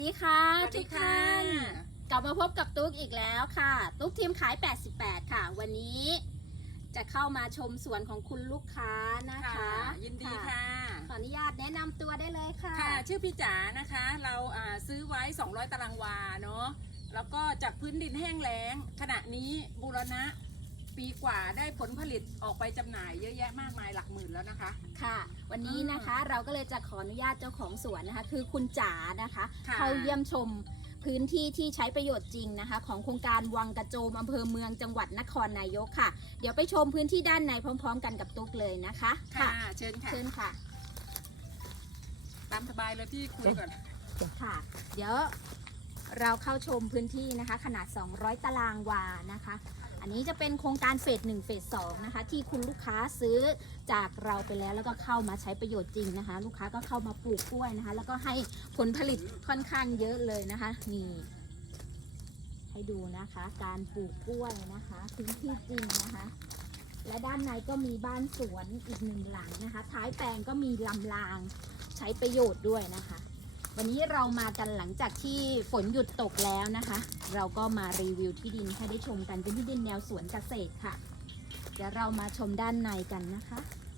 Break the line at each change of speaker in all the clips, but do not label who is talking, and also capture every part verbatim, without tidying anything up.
สวัสดีค่ะทุกท่านกลับมาพบกับตุ๊กอีกแล้วค่ะตุ๊กทีมขายแปดสิบแปดค่ะวันนี้จะเข้ามาชมสวนของคุณลูกค้านะคะ
ยินดีค่ะ
ขออนุญาตแนะนำตัวได้เลยค่ะ
ค่ะชื่อพี่จ๋านะคะเราซื้อไว้สองร้อยตารางวาเนาะแล้วก็จากพื้นดินแห้งแล้งขณะนี้บูรณะปีกว่าได้ผลผลิตออกไปจำหน่ายเยอะแยะมากมายหลักหมื่นแล้วนะคะ
ค่ะวันนี้นะคะเราก็เลยจะขออนุญาตเจ้าของสวนนะคะคือคุณจ๋านะคะเข้าเยี่ยมชมพื้นที่ที่ใช้ประโยชน์จริงนะคะของโครงการวังกระโจมอำเภอเมืองจังหวัดนครนายกค่ะเดี๋ยวไปชมพื้นที่ด้านในพร้อมๆกันกับตุ๊กเลยนะคะ
ค่ะเชิญค่ะ
เชิญค่ะ
ตามสบายเลยพี่คุยก่อน
ค่ะเดี๋ยวเราเข้าชมพื้นที่นะคะขนาดสองร้อยตารางวานะคะอันนี้จะเป็นโครงการเฟสหนึ่งเฟสสองนะคะที่คุณลูกค้าซื้อจากเราไปแล้วแล้วก็เข้ามาใช้ประโยชน์จริงนะคะลูกค้าก็เข้ามาปลูกกล้วยนะคะแล้วก็ให้ผลผลิตค่อนข้างเยอะเลยนะคะนี่ให้ดูนะคะการปลูกกล้วยนะคะพื้นที่จริงนะคะและด้านในก็มีบ้านสวนอีกหนึ่งหลังนะคะท้ายแปลงก็มีลำรางใช้ประโยชน์ด้วยนะคะวันนี้เรามากันหลังจากที่ฝนหยุดตกแล้วนะคะเราก็มารีวิวที่ดินให้ได้ชมกันเป็นที่ดินแนวสวนเกษตรค่ะเดี๋ยวเรามาชมด้านในกันนะคะ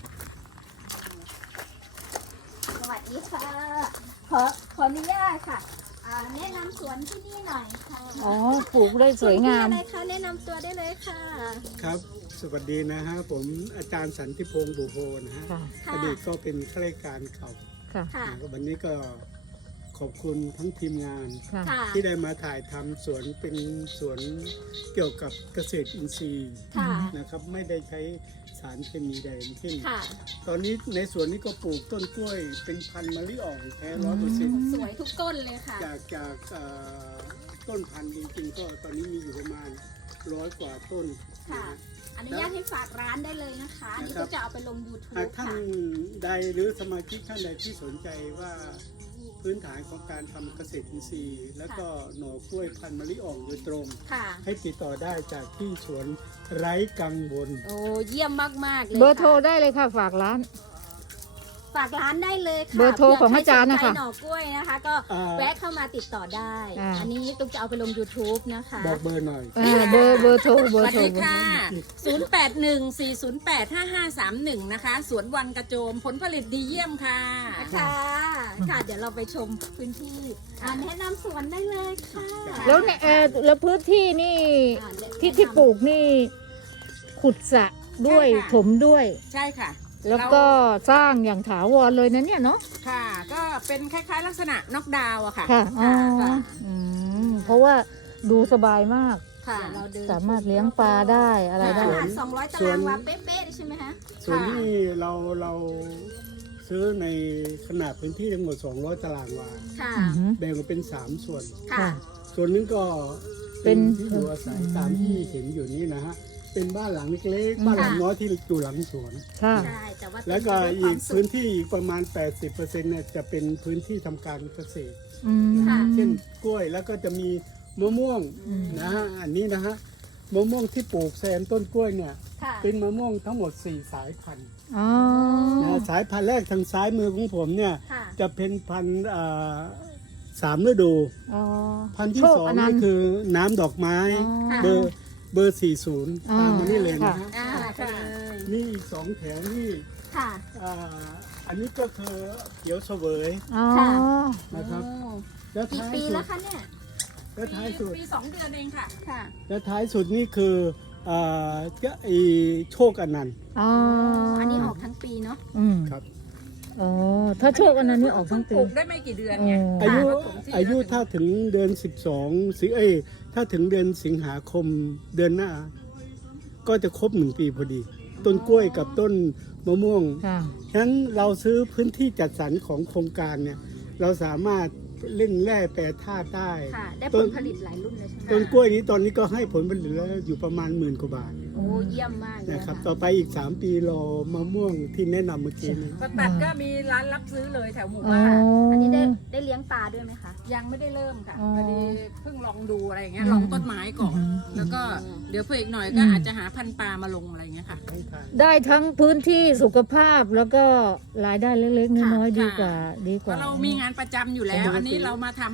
สวัสดีค่ะขอขออนุญาตค่ะแนะนำสวนที่นี่หน่อยค่ะ
อ๋อปลูกได้สวยงาม
อะไรคะแนะนำตัวได้เลยค่ะ
ครับสวัสดีนะฮะผมอาจารย์สันติพงษ์บุโพนะฮะอดีตก็เป็นข้าราชการเก่าค่ะวันนี้ก็ขอบคุณทั้งทีมงานที่ได้มาถ่ายทำสวนเป็นสวนเกี่ยวกับเกษตรอินทรีย์นะครับไม่ได้ใช้สารเคมีใดทั้งสิ้นตอนนี้ในสวนนี้ก็ปลูกต้นกล้วยเป็นพันธุ์มะลิอ่องแท้ร้อยเปอร์เซ็นต์
สวยทุกต้นเลยค่ะ
จากจากต้นพันธุ์จริงๆก็ตอนนี้มีอยู่ประมาณร้อยกว่าต้น
ค่ะอนุญาตให้ฝากร้านได้เลยนะคะนี่ก็จะเอาไปลง ยูทูบ ค่ะ
ท่านใดหรือสมาชิกท่านใดที่สนใจว่าพื้นฐานของการทำเกษตรอินทรีย์แล้วก็หน่อกล้วยพันธุ์มะลิอ่องโดยตรงให้ติดต่อได้จากที่สวนไร้กังวล
โอ้เยี่ยมมากๆเลย
เบอร์โทรได้เลยค่ะฝากร้าน
ฝากร้านได้เลยค่ะ
เบอร์โทรของอาจารย์นะคะ
หน่อกล้วยนะคะก็แวะเข้ามาติดต่อได้อันนี้ตุ๊กจะเอาไปลง ยูทูบ นะคะ
บอกเบอร์หน่อย
เบอร์เบอร์โทรเบอร์โทร
ค่ะศูนย์ แปด หนึ่ง สี่ ศูนย์ แปด ห้า ห้า สาม หนึ่งนะคะสวนวังกระโจมผลผลิตดีเยี่ยมค่ะ
ค่ะค่ะเดี๋ยวเราไปชมพื้นที่แนะนำสวนได้เลยค่ะ
แล้วเนี่ยแล้วพื้นที่นี่ที่ที่ปลูกนี่ขุดสระด้วยถมด้วย
ใช่ค่ะ
แล้วก็สร้างอย่างถาวรเลยนะเนี่ยเนาะ
ค่ะก็เป็นคล้ายๆลักษณะน็อกดาวน์อะค่ะ
ค่ะอ๋อเพราะว่าดูสบายมาก
ค่ะ
สามารถเลี้ยงปลาได้อะไรได้
สองร้อยตารางวาเป๊ะๆใช่ไหมคะ
ส่วนที่เราเราซื้อในขนาดพื้นที่ทั้งหมดสองร้อยตารางวาแบ่งออกเป็นสามส่วนส่วนนึงก็เป็นที่อยู่อาศัยตามที่เห็นอยู่นี้นะฮะเป็นบ้านหลังเล็กๆบ้านหลังน้อยที่อยู่หลังสวนแล้วก็อีกพื้นที่อีกประมาณ แปดสิบเปอร์เซ็นต์ เนี่ยจะเป็นพื้นที่ทำการเกษตรเช่นกล้วยแล้วก็จะมีมะม่วงนะฮะอันนี้นะฮะมะม่วงที่ปลูกแซมต้นกล้วยเนี่ยเป็นมะม่วงทั้งหมดสี่สายพันธุ์สายพันธุ์แรกทางซ้ายมือของผมเนี่ยจะเป็นพันธุ์สามฤดูพันธุ์ที่สองนี่คือน้ำดอกไม้เบอร์เบอร์สี่สิบตามมานี่เลยนะฮะนี่อีกสองแถวนี่อันนี้ก็คือเขียวเสวยนะครับ
แล้วท้ายปีแล้วคะเนี่ย
แล้วท้ายสุด
ปีสองเดือนเองค่ะ
แล้วท้ายสุดนี่คือจะไอโชคอนันต์
อ๋ออันนี้ออกทั้งปีเนาะ
ครับ
อ๋อถ้าโชคอนันต์นี่ออกทั้งปี
ปลูกได้ไม่กี่เดือนไง
อายุอายุถ้าถึงเดือนสิบสองสิเอถ้าถึงเดือนสิงหาคมเดือนหน้าก็จะครบหนึ่งปีพอดีต้นกล้วยกับต้นมะม่วงฉะนั้นเราซื้อพื้นที่จัดสรรของโครงการเนี่ยเราสามารถเล่นแร่แปรธาตุได้
ได้ผลผลิตหลายรุ่นเลยใช่ไหม
ต้นกล้วยนี้ตอนนี้ก็ให้ผลผลิตแล้วอยู่ประมาณหมื่นกว่าบาท
โอ้เยี่ยมมาก
นะครับต่อไปอีกสามปีรอมะม่วงที่แนะนำเมื่อกี้นี้
ตัดก็มีร้านรับซื้อเลยแถวหมู่บ้าน
อันนี้ได้ได้เลี้ยงปลาด้วยไหมคะ
ยังไม่ได้เริ่มค่ะพอดีเพิ่งลองดูอะไรอย่างเงี้ยลองต้นไม้ก่อนแล้วก็เดี๋ยวเพื่ออีกหน่อยก็อาจจะหาพันธุ์ปลามาลงอะไรอย่างเงี้ยค่ะ
ได้ทั้งพื้นที่สุขภาพแล้วก็รายได้เล็กๆน้อยๆดีกว่าดีกว่า
เรามีงานประจำอยู่แล้วอันนี้เรามาทำ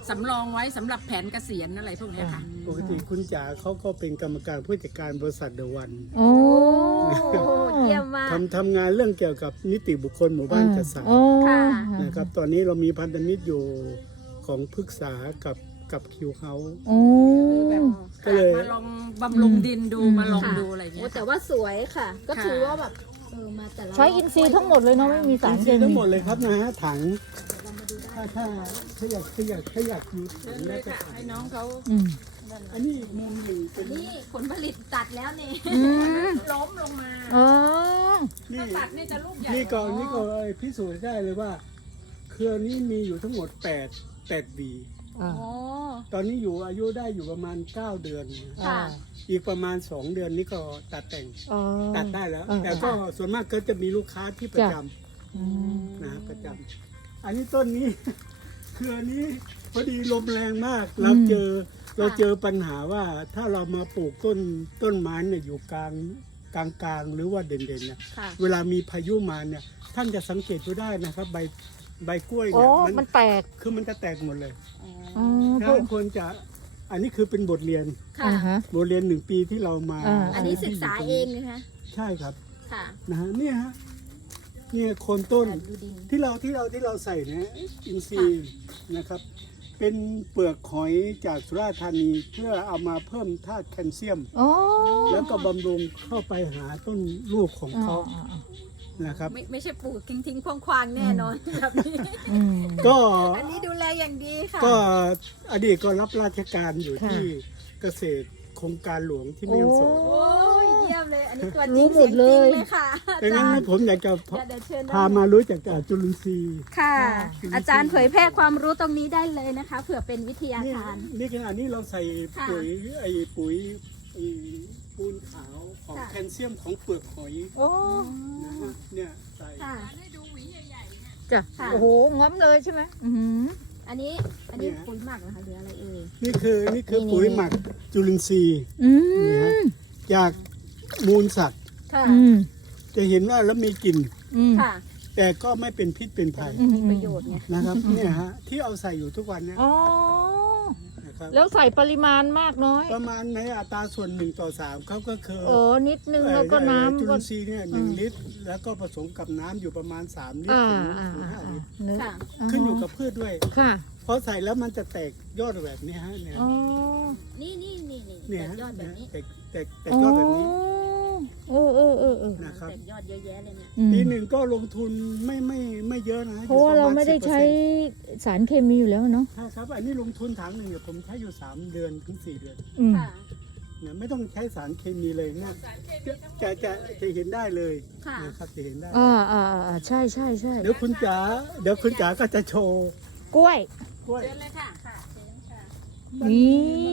สำรองไว้สำหรับแผนเกษียณอะไรพวกเนี้ยค่ะ
ปกติคุณจ๋าเขาก็เป็นกรรมการผู้จัดการบริษัทเดอะวัน
โอ้
โอ้เยี่ยมมาก
ทำทำงานเรื่องเกี่ยวกับนิติบุคคลหมู่บ้านจัดสรร
โอ้
ค่ะ
นะครับตอนนี้เรามีพันธมิตรอยู่ของพฤกษากับกับคิวเฮาส์
โอ้
แบบ
ก็เลย
มาลองบำรุงดินดู
อืม
มาลอง
ค่ะ
ดูอะไรเงี้
โอ้
ย
แต่ว่าสวยค่ะ ก็
ค่ะ
ถือว่าแบบเออมาแต่ละ
ใช้อินทรีย์ทั้งหมดเลยเนาะไม่มีสาร
อิน
เค
ทรีย์
มี
ทั้งหมดเลยครับนะฮะถังถ้าถ้าถ้าอยากถ้าอยากถ้าอยากอยู่
เชิ
ถั
ญ
ง
เล
น่าย จะ
ค่ะให้น้องเขา
อืม
อันนี้อีกมุมหนึ่งเป็น
นี่ผลผลิตตัดแล้วนี่
อืม
ล้มลงมา
อ๋อ
นี่
ถ้าตัดนี่จะลูกใหญ่
นี่ก็นี่ก็พิสูจน์ได้เลยว่า เครือนี้มีอยู่ทั้งหมดแปดแปดหวี
อ่า
โอ้
ตอนนี้อยู่อายุได้อยู่ประมาณเก้าเดือน
ค่ะ
อีกประมาณสองเดือนนี้ก็ตัดแต่ง
อ๋อ
ตัดได้แล้ว
อ่า
แต่ก็ส่วนมากก็จะมีลูกค้าที่ประจำ
อืม
นะประจำอันนี้ต้นนี้ เครือนี้พอดีลมแรงมาก เราเจอเราเจอปัญหาว่าถ้าเรามาปลูกต้นต้นไม้เนี่ยอยู่กลางกลางกลางหรือว่าเด่นๆเนี่ย
ค่ะ
เวลามีพายุมาเนี่ย ท่านจะสังเกตดูได้นะครับ ใบใบกล้วย
โอ้
เนี่ย
มันแตก
คือมันจะแตกหมดเลย
อ๋อพ
ถ้าว
ก
ควรจะอันนี้คือเป็นบทเรียน
ค่ะ
อ่าฮะ
บทเรียนหนึ่งปีที่เรามา
อ่า
อันนี้ศึกษาเองนะคะ
ใช่ครับ
ค่ะ
นะฮะเนี่ยฮะเนี่ยโคนต้น
ดูดิน
ที่เราที่เราที่เราใส่เนี่ยอินทรีย์นะครับ เป็นเปลือกหอยจากสุราษฎร์ธานีเพื่อเอามาเพิ่มธาตุแคลเซียม
อ๋อ
แล้วก็บำรุงเข้าไปหาต้นลูกของ
อ๋อ
เขา
อ๋ออ๋อ
นะครับ
ไม่ไม่ใช่ปลูกทิ้งทิ้งๆคว่างๆแน่นอนแบบนี้
อืม
ก็
อันนี้ดูแลอย่างดีค่ะ
ก็อดีตก็รับราชการอยู่
ค่ะ
ที่เกษตรโครงการหลวงที่แม่ฮ่องสอน
โอ้ยเยี่ยมเลย อันนี้ตัวจ
รู้
ริง
หม
เสีย
ด
ง
เล
จริง
ย
เลยค่ะ
ดังนั้นนะผมอยากจะพา
เดี๋ยวเชิญได้
พามารู้จักกับจุลินทรีย์
ค่ะ
ค่ะ
อาจารย์เผยแพร่ความรู้ตรงนี้ได้เลยนะคะ เผื่อเป็นวิทยา
นี่
ทาน
นี่ขณะนี้เราใส่
ค่ะ
ปุ๋ยไอ้ปุ๋ยไอ้ปูนขาวของ
ค่ะ
แคลเซียมของเปลือกหอย
โอ้
นะฮะเนี่ยใส่
ค่ะ
ให้ดูหวีใหญ่ๆเนี่ย
จ้ะ
ค่ะ
โอ้โหง้อมเลยใช่ไหมอือหือ
อันนี้อันนี้ปุ๋ยหมักนะคะหรืออะไรเอ่ย
นี่คือนี่คือ
นี่
ปุ๋ย
นี่
หมักจุลินทรีย์
อื
นี่ฮะ
ม
จากมูลสัตว์
ค่ะ
อืม
จะเห็นว่าแล้วมีกลิ่น
อืม
ค่ะ
แต่ก็ไม่เป็นพิษเป็นภัย
อืม
มีประโยชน์ไง
นะครับเนี่ยฮะที่เอาใส่อยู่ทุกวันเนี้
อ๋อ
นะครับ
แล้วใส่ปริมาณมากน้อย
ประมาณในอัตราส่วนหนึ่งต่อสามเขาก็คือ
โอ้นิดนึง
เอ่อ
แล้วก็น้ำ
จุ
ก็
ลินทรีย์เนี่ยหนึ่งลิตร แล้วก็ผสมกับน้ำอยู่ประมาณสามลิตร
อ่า
ถึง
อ่า
ถึง
อ่า
ห้า
อ่า
ลิตร
นึก
ค่ะ
ขึ้นอยู่กับพืชด้วย
ค่ะ
พอใส่แล้วมันจะแตกยอดแบบนี้ฮะเนี่ย
อ๋อ
นี่นี่นี่นี่
เนี่ย
แตก
ฮะ
ยอดแบบนี้
แตกแตกแตกยอดแบบนี้
เออเออเออเออ
นะครับ
แตกยอดเยอะแยะเลยเนี่ย
อืม
ปีหนึ่งก็ลงทุนไม่ไม่ไม่เยอะนะ
เพราะว่า
อยู่
เรา
ปณ
ไม่ได้ใช้
สิบเปอร์เซ็นต์
สารเคมีอยู่แล้วเนาะ
ใช่ครับอันนี้ลงทุนถังหนึ่งเนี่ยผมใช้อยู่สามเดือนถึงสี่เดือน
อืม
ค่ะ
เนี่ยไม่ต้องใช้สารเคมีเลยเนี่ยจะจะจะจะเห็นได้เลย
ค่ะ
นะครับจะเห็นได้
อ่าอ่าอ่าใช่ใช่ใช่
เดี๋ยวคุณจ๋าเดี๋ยวคุณจ๋าก็จะโชว์
กล้วย
กล้วย
เชิญเลยค่ะ
ค่ะเชิญค่ะ
นี่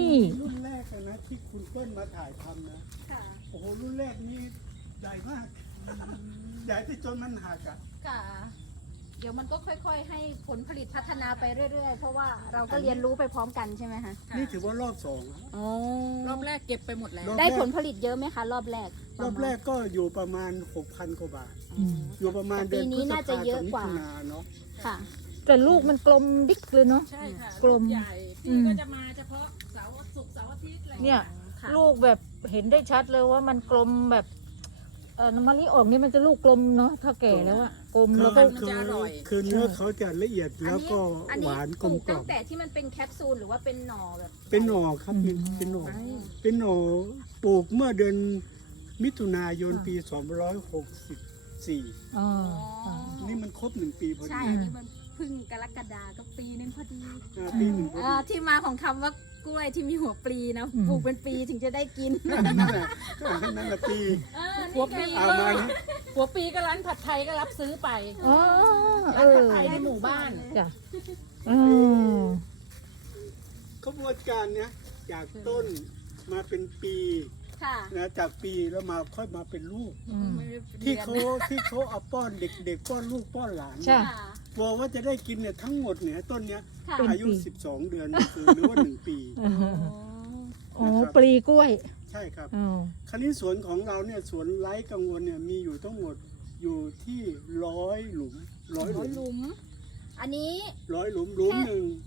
มันรุ่นแรกเลยนะที่คุณเปิ้ลมาถ่ายทำนะ
ค่ะ
โอ้โหรุ่นแรกนี่ใหญ่มากใหญ่ที่จนมันหักอ่ะ
ค่ะ เดี๋ยวมันก็ค่อยๆ ให้ผลผลิตพัฒนาไปเรื่อยๆ เพราะว่าเราก็เรียนรู้ไปพร้อมกันใช่ไหมคะ
นี่ถือว่ารอบสองอะ
อ๋อ
รอบแรกเก็บไปหมดแล้ว
รอบ
ได้ผลผลิตเยอะไหมคะ รอบแรก
รอบแรกก็อยู่ประมาณหกพันกว่าบาท
อืม
อยู่ประมาณ
แต่
เดื
ปี
อนพ
นี้
ฤษ
น่าจะ
ภา
เย
ค
อะ
มมิ
กว่า
ถุนาเนาะ
ค่ะ
แต่ลูกมันกลมดิกเลยเนาะ
ใช่ค่ะ
กลม
ลูใหญ่
อื
พี่
ม
ก็จะมาเฉพาะเสาร์ศุกร์เสาร์อาทิตย์อะไรอย่าง
เนี่
เงี้
ย
ย
ค่ะ
ลูกแบบเห็นได้ชัดเลยว่ามันกลมแบบเอ่อน้ำมะลิออกนี่มันจะลูกกลมเนาะถ้าแก่แล้วอะกลม
คือ
แล้วก็
คือคือเนื้อเขาจะละเอียดแล้วก็
อัน
ห
นี้
วาน
ป
กล
ลู
ม
ก
กล่
ตั้
อง ม
แต่ที่มันเป็นแคปซูลหรือว่าเป็นหน่อแบบ
เป็นหน่อครับเป็นเป็นหน่อเป็นหน่อปลูกเมื่อเดือนมิถุนายนปีสองร้อยหกสิบสี่
อ๋อ
อ๋อ
นี่มันครบหนึ่งปีพอ
ใช่
ดี
อันนี้มันเพึ่งกรกฎาก็ปีนึงพอดี
อ่าปีหนึ่งพอ
อ่า
ดี
ที่มาของคำว่ากล้วยที่มีหัวปลีนะ
อืม
ปลูกเป็นปีถึงจะได้กิน
นั่นแหละนั่นแหละปี
หัวปี
เอา
ก็
มา
หัวปีก็ร้านผัดไทยก็รับซื้อไป
อ๋อเอ
ร้าน
อ
ผัดไทยในหมู่บ้าน
จ้ะอ๋อ
ขบวนการเนี้ยจากต้นมาเป็นปี
ค่ะ
นะจากปีแล้วมาค่อยมาเป็นลูก
อืม
ที่เขาที่เขาเอาป้อนเด็กๆป้อนลูกป้อนหลาน
ใช่
ค่ะ
บอกว่าจะได้กินเนี่ยทั้งหมดเนี่ยต้นเนี้ย
ค่ะ
อายุสิบสองเดือนคือหรือว่าหนึ่งปี
อ๋อปลีกล้วย
ใช่ครับ
อ๋อ
คราวนี้สวนของเราเนี่ยสวนไร้กังวลเนี่ยมีอยู่ทั้งหมดอยู่ที่ร้อยหลุมร้อยห
ร้
ลุ
อย
ม
หลุม อันนี้
ร้อยหลุมหลุมหนึ่ง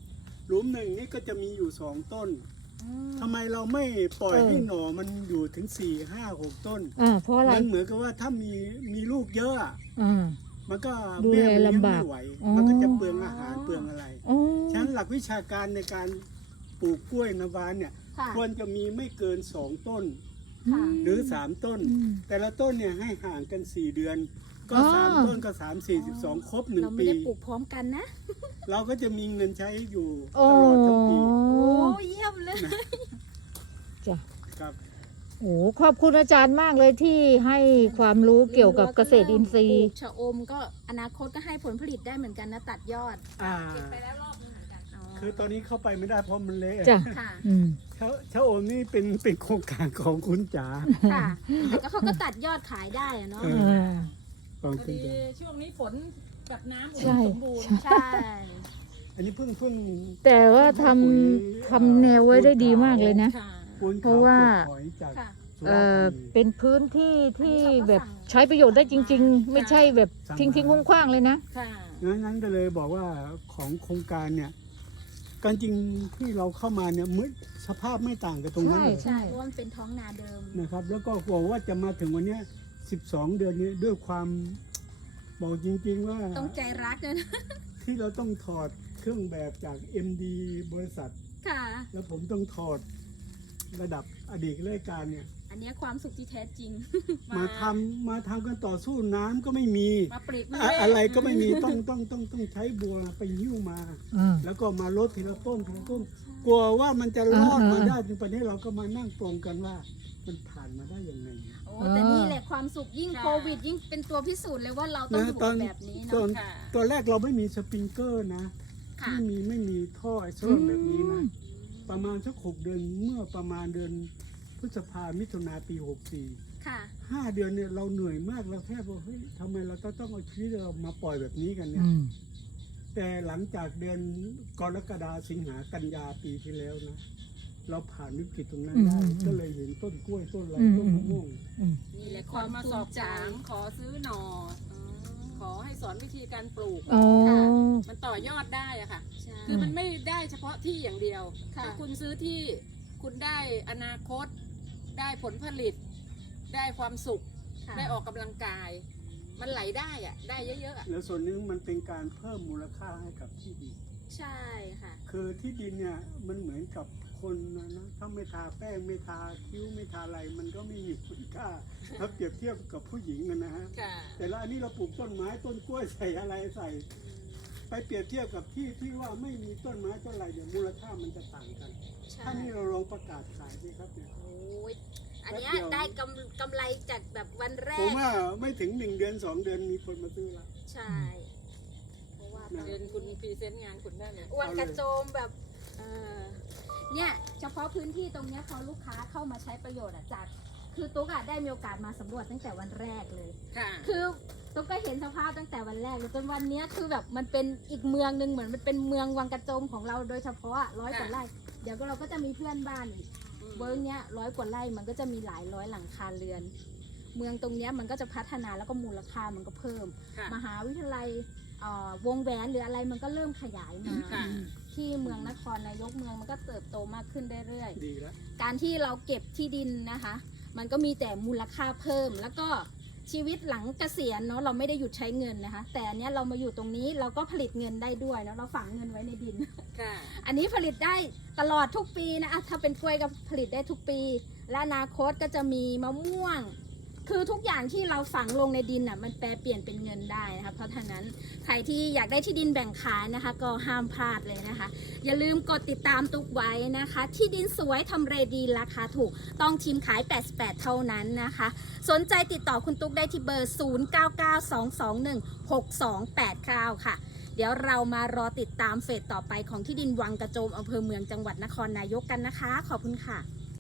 หลุมหนึ่งนี่ก็จะมีอยู่สองต้น
อืม
ทำไมเราไม่ปล่อย
เออ
ให้หน่อมันอยู่ถึงสี่ห้าหกต้น
อ่าเพราะอะไร
มันเหมือนกับว่าถ้ามีมีลูกเยอะอะ
อ่า
มันก็
ดูแล
แม่มันเลี้ยง
ลำบาก
ไม่ไหว
อ๋อ
มันก็จะเปลืองอาหารเปลืองอะไร
อ๋อ
ฉะนั้นหลักวิชาการในการปลูกกล้วยน้ำว้าเนี่ย
ค่ะ
ควรจะมีไม่เกินสองต้น
ค่ะ
หรือสามต้น
อืม
แต่ละต้นเนี่ยให้ห่างกันสี่เดือน ก็
อ๋อ
สามต้นก็สามสี่สิบสองครบหนึ่ง
เราไม่
ปี
ได้ปลูกพร้อมกันนะ
เราก็จะมีเงินใช้อยู่
โอ้
ตลอดทั้งปี
โอ้เยี่ยมเลย
จ้ะ
ครับ
โอ้ขอบคุณอาจารย์มากเลยที่ให้ความรู้เกี่ยวกับเกษตรอินทรีย์
ปลูกชะอมก็อนาคตก็ให้ผลผลิตได้เหมือนกันนะตัดยอด
อ่า
เก็บไปแล้วรอบนึงเหมือนกัน
อ๋อ
คือตอนนี้เข้าไปไม่ได้เพราะมันเละ
จ้ะ
ค่ะ
อืม
เช้าเช้าโอมนี่เป็นเป็นโครงการของคุณจ๋า
ค่ะแต่ก็เขาก็ตัดยอดขายได้อะเนาะ
เอ
อ่า
ของ
พอ
คุณ
ดี
จ๋า
ช่วงนี้ฝนกับน้ำอุด
ใช่
มสมบูรณ์
ใช่
อันนี้เพิ่งเพิ่ง
แต่ว่าทำทำแนวไว้ได้ดีมากเลยนะ
ค่ะ
ปูน
เพราะว่า
ขวดหอยจาก
ค่ะ
สุ
เอ
ราษฎ
อ
ร์ธานี
เป็นพื้นที่ที่
อันนี้เราก็
แบบ
สั่ง
ใช้ประโยชน์ได้จริง ๆ ไม่ใช่แบบ
สั่ง
ทิ้งทิ้ง
มา
คว้างๆเลยนะ
ค่ะ
งั้นงั้นก็เลยบอกว่าของโครงการเนี่ยการจริงที่เราเข้ามาเนี่ยมืดสภาพไม่ต่างกับตรงนั้นเลย
ใช่
ใช่เพราะว่ามันเป็นท้องนาเดิม
นะครับ แล้วก็กลัวว่าจะมาถึงวันเนี้สิบสองเดือนนี้ด้วยความบอกจริง ๆ ว่า
ต้องใจรักด้วยนะ
ที่เราต้องถอดเครื่องแบบจาก เอ็ม ดี บริษัท
ค่ะ
แล้วผมต้องถอดระดับอดีตข้าราชการเนี่ย
อันเนี้ยความสุขที่แท้จริง
มาทำมาทำกันต่อสู้น้ำก็ไม่มี
มาปลีกมา
อะ
เล่
อะไรก็ไม่มีต้องต้องต้องต้องใช้บัวไปหิ้วมา
อืม
แล้วก็มาลดทีละต้นทีละต้น กลัวว่ามันจะรอด
อ่า
มาได้จนปัจจุบันนี้เราก็มานั่งปรงกันว่ามันผ่านมาได้ยังไง
โอ้แต่นี่แหละความสุขยิ่งโควิด ยิ่งเป็นตัวพิสูจน์เลยว่าเราต้อง
นะ
อยู่
ตอน
แบบนี้
ตอ
เนาะ
น
ค่ะ
ตอนแรกเราไม่มีสปริงเกอร์นะ
ค่ะ
ไม่มีไม่มีท่อไอโซนแบบนี้นะ ประมาณสักหกเดือนเมื่อประมาณเดือนพฤษภามิถุนาปีหกสี่
ค่ะ
ห้าเดือนเนี่ยเราเหนื่อยมากเราแทบว่าเฮ้ยทำไมเราต้องต้องเอาชีวิตเรามาปล่อยแบบนี้กันเนี่ย
อืม
แต่หลังจากเดือนกรกฎาสิงหากันยาปีที่แล้วนะ เราผ่านวิกฤตตรงนั้นได้
อืม
ก็เลยเห็นต้นกล้วยต้นอะไร
อืม
ต้นมะม่วง
อืม
นี่แหละความมาสอบถามขอซื้อหน่ออืมขอให้สอนวิธีการปลูก
อ๋อ
มันต่อยอดได้อะค่ะ
ใช่
คือมันไม่ได้เฉพาะที่อย่างเดียว
ค่ะ
ถ้าคุณซื้อที่คุณได้อนาคต ได้ผลผลิต ได้ความสุข
ค่ะ
ได้ออกกำลังกาย มันไหลได้อะได้เยอะๆอะ
แล้วส่วนหนึงมันเป็นการเพิ่มมูลค่าให้กับที่ดิน
ใช่ค่ะ
คือที่ดินเนี่ยมันเหมือนกับคนนะนะถ้าไม่ทาแป้งไม่ทาคิ้วไม่ทาอะไรมันก็ไม่มีคุณค่าถ้าเปรียบเทียบกับผู้หญิงนะนะฮะ
ค่ะ
แต่ละอันนี้เราปลูกต้นไม้ต้นกล้วยใส่อะไรใส่ ไปเปรียบเทียบกับที่ที่ว่าไม่มีต้นไม้ต้นอะไรเนี่ยมูลค่ามันจะต่างกัน
ใช่
ถ้านี่เราลองประกาศขายดีครับเนี่ย
โอ้ยอันเนี้ย
แป๊บเดียว
ได้กำกำไรจากแบบวันแร
ผม
ก
ว่าไม่ถึงหนึ่งเดือนสองเดือนมีคนมาซื้อละ
ใช่ เพราะว่า
นะ
เชิญคุณพรีเซนต์งานคุณได้เลย
อ้วนกระโจมแบบเออเนี่ยเฉพาะพื้นที่ตรงเนี้ยเขาลูกค้าเข้ามาใช้ประโยชน์อะจาก คือตุ๊กอะได้มีโอกาสมาสำรวจตั้งแต่วันแรกเลย
ค่ะ
คือตุ๊กก็เห็นสภาพตั้งแต่วันแรกเลยจนวันเนี้ยคือแบบมันเป็นอีกเมืองหนึ่งเหมือนมันเป็นเมืองวังกระโจมของเราโดยเฉพาะอะร้อยกว่าไร่เดี๋ยวก็เราก็จะมีเพื่อนบ้านอีกเวิร์กเนี้ยร้อยกว่าไร่มันก็จะมีหลายร้อยหลังคาเรือน เมืองตรงเนี้ยมันก็จะพัฒนาแล้วก็มูลค่ามันก็เพิ่ม
ค่ะ
มหาวิทยาลัยเอ่อวงแหวนหรืออะไรมันก็เริ่มขยายมา
ค่ะ
ที่เมืองนครนายกเมืองมันก็เติบโตมากขึ้นเรื่อยๆ
ดีแล้ว
การที่เราเก็บที่ดินนะคะ มันก็มีแต่มูลค่าเพิ่ม แล้วก็ชีวิตหลังเกษียณเนาะเราไม่ได้หยุดใช้เงินนะคะ แต่อันเนี้ยเรามาอยู่ตรงนี้เราก็ผลิตเงินได้ด้วยเนาะเราฝังเงินไว้ในดิน
ค่ะ
อันนี้ผลิตได้ตลอดทุกปีนะอ่ะถ้าเป็นกล้วยก็ผลิตได้ทุกปี และอนาคตก็จะมีมะม่วง คือทุกอย่างที่เราฝังลงในดินอ่ะมันแปลเปลี่ยนเป็นเงินได้นะคะเพราะฉะนั้นใครที่อยากได้ที่ดินแบ่งขายนะคะ ก็ห้ามพลาดเลยนะคะ อย่าลืมกดติดตามตุ๊กไว้นะคะ ที่ดินสวยทำเลดีราคาถูกต้องทีมขายแปดสิบแปดเท่านั้นนะคะ สนใจติดต่อคุณตุ๊กได้ที่เบอร์ ศูนย์ เก้า เก้า สอง สอง หนึ่ง หก สอง แปด เก้า ค่ะ เดี๋ยวเรามารอติดตามเฟสต่อไปของที่ดินวังกระโจมอำเภอเมืองจังหวัดนครนายกกันนะคะ ขอบคุณค่ะ